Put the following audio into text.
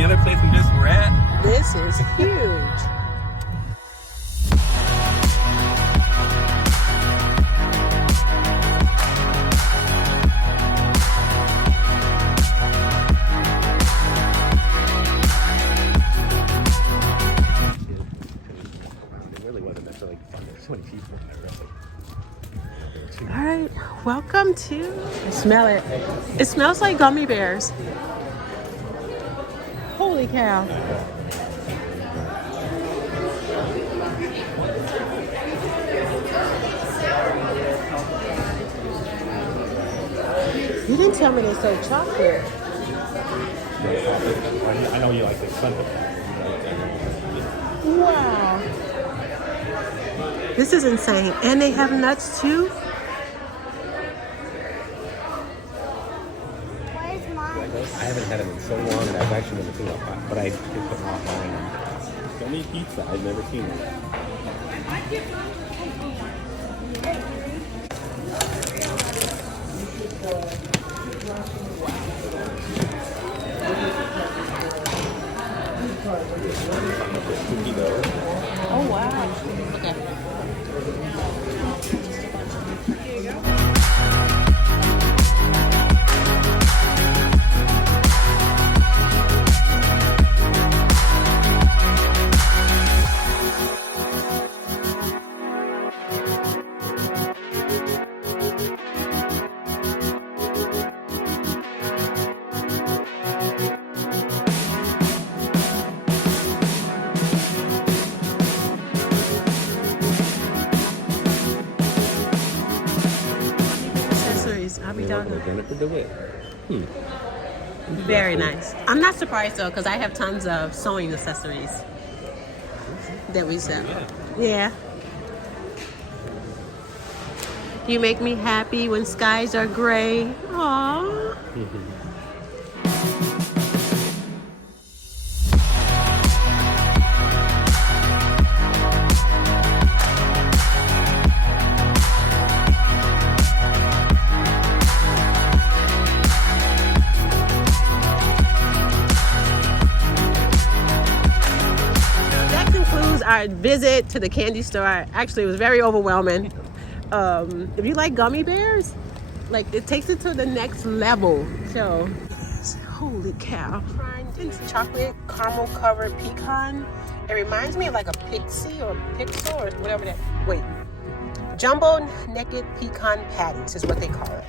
the other place we just were at. This is huge. It really wasn't necessarily fun. There's so many people in there, really. All right, welcome to. I smell it. It smells like gummy bears. Holy cow. You didn't tell me they sold chocolate. I know you like the fun. Wow. This is insane. And they have nuts too? I haven't had them in so long, and I've actually never seen them. But I picked them offline. Gummy pizza. I've never seen them. Oh wow. Okay. I'll be down there. Very nice. I'm not surprised though, because I have tons of sewing accessories that we sell. Yeah. You make me happy when skies are gray. Aww. Our visit to the candy store. Actually, it was very overwhelming. If you like gummy bears, like it takes it to the next level. So, holy cow! It's chocolate caramel covered pecan. It reminds me of like a pixie or pixel or whatever that. Wait, jumbo naked pecan patties is what they call it.